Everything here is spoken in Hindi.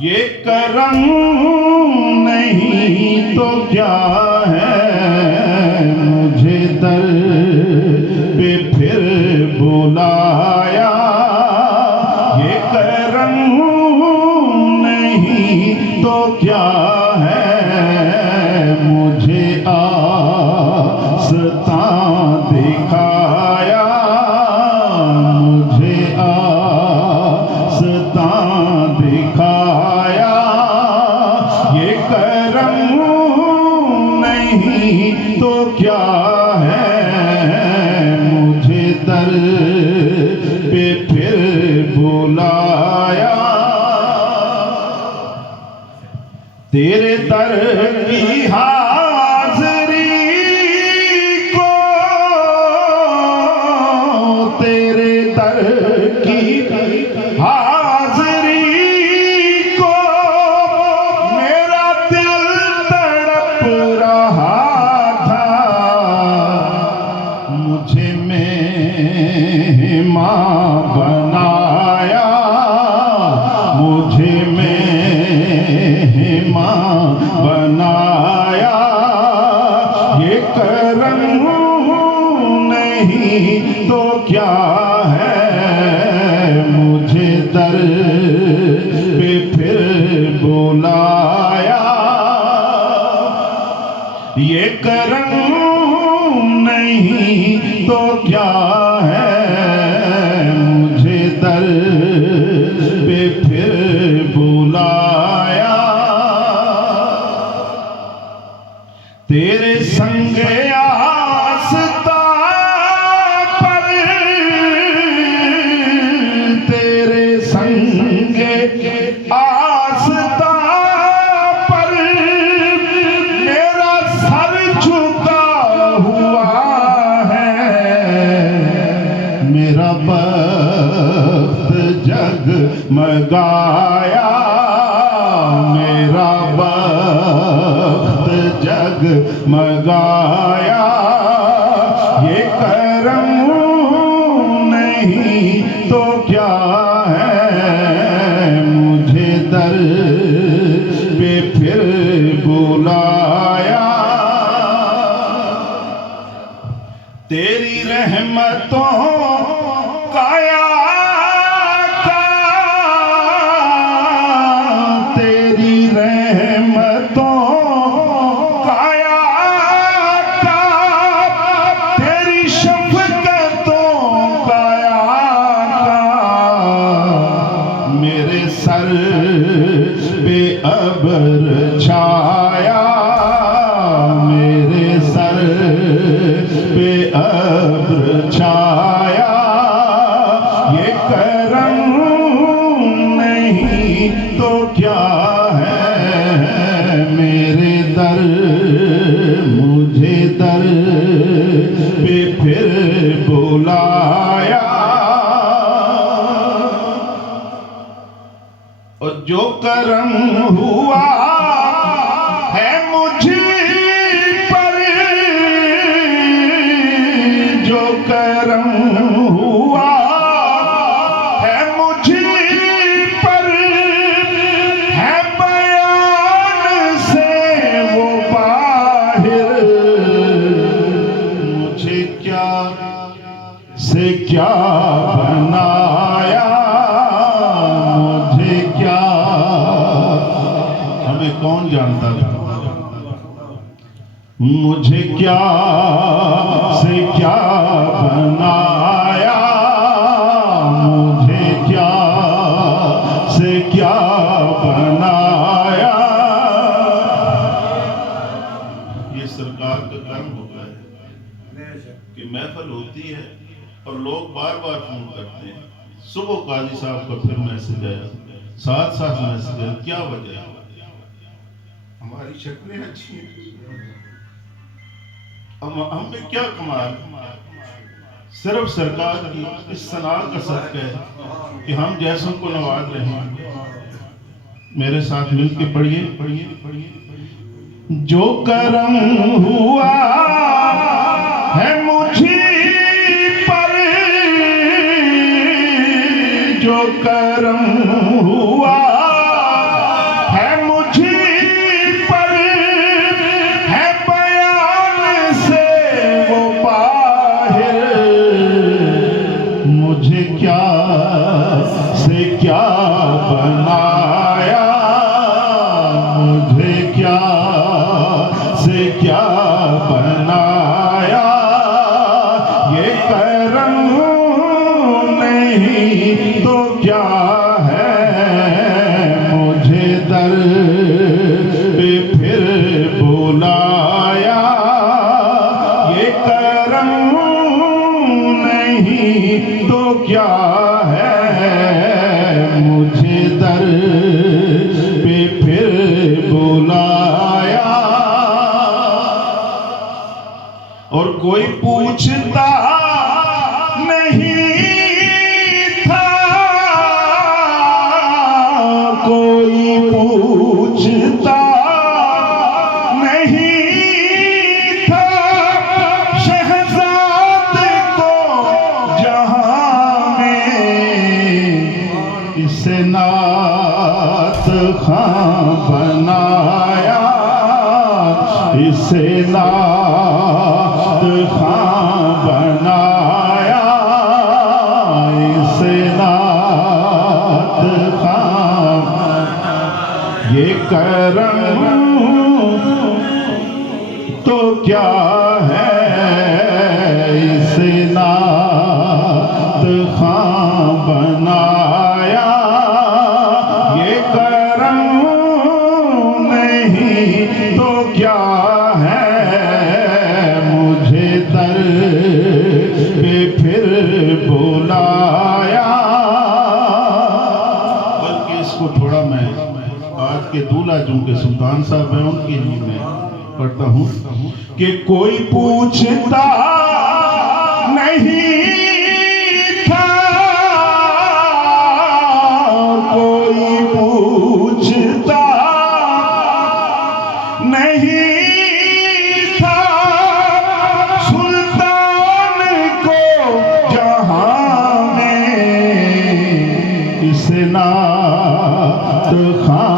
ये करम नहीं तो क्या है, मुझे दर पे फिर बुलाया। ये करम नहीं तो क्या है, मुझे आस्तां दिखाया, मुझे आस्तां दिखाया। ये करम नहीं तो क्या है, मुझे दर पे फिर बुलाया। तेरे दर की हाज़री को, तेरे दर की हाज़री को मेरा दिल तड़प रहा था। मुझे मेहमान बनाया, मुझे मेहमान बनाया। ये करम नहीं तो क्या है, मुझे दर पे फिर बुलाया। ये करम नहीं तो क्या है, मुझे दर पे फिर बुलाया। तेरे संगे आस्ता पर, तेरे संगे आस्ता पर मेरा सर झुका हुआ है। मेरा बख्त जगमगाया, मेरा बख्त जगमगाया। ये करम नहीं तो क्या है, मुझे दर पे फिर बुलाया। तेरी रहमतों का तेरी रहमतों का, तेरी शफ़क़तों का मेरे सर पे अब्र छाया, मेरे सर पे अब्र छाया। ये करम नहीं तो क्या है, मेरे दर, मुझे दर पे फिर बुलाया। और जो करम हुआ है मुझे पर, जो करम हुआ है मुझे पर, है बयान से वो बाहिर। मुझे क्या से क्या बनाया, मुझे क्या, हमें कौन जानता था। मुझे क्या से क्या बनाया, मुझे क्या से क्या बनाया। ये सरकार का कर्म होता है कि महफिल होती है और लोग बार बार फोन करते हैं। सुबह काजी साहब का फिर मैसेज आया, साथ साथ मैसेज आया। क्या वजह है? हमारी शक्लें अच्छी हैं, हम में क्या कमाल, सिर्फ सरकार की इस सना का सदका है कि हम जैसों को नवाज रहे हैं। मेरे साथ मिलके पढ़िए, पढ़िए, पढ़िए। जो करम हुआ है मुझे पर, जो करम हुआ बनाया, मुझे क्या से क्या बनाया, ये करम नहीं तो क्या है, मुझे दर पे फिर बुलाया, ये करम नहीं तो क्या है, मुझे दर पे फिर बुलाया। और कोई पूछता नहीं था, कोई पूछता नहीं था, शहजादे को जहां में इसे नात खां बनाया, इसे नात खां बनाया, इसे नात खां, ये करम तो क्या है, इसे नात खां बनाया, ये करम नहीं तो क्या है, मुझे दर पे फिर बुलाया। बल्कि इसको थोड़ा मैं आज के दूल्हा जो के सुल्तान साहब हैं उनके लिए मैं पढ़ता हूँ कि कोई पूछता नहीं था, कोई पूछता नहीं था, सुल्तान को जहां में इसे नात खां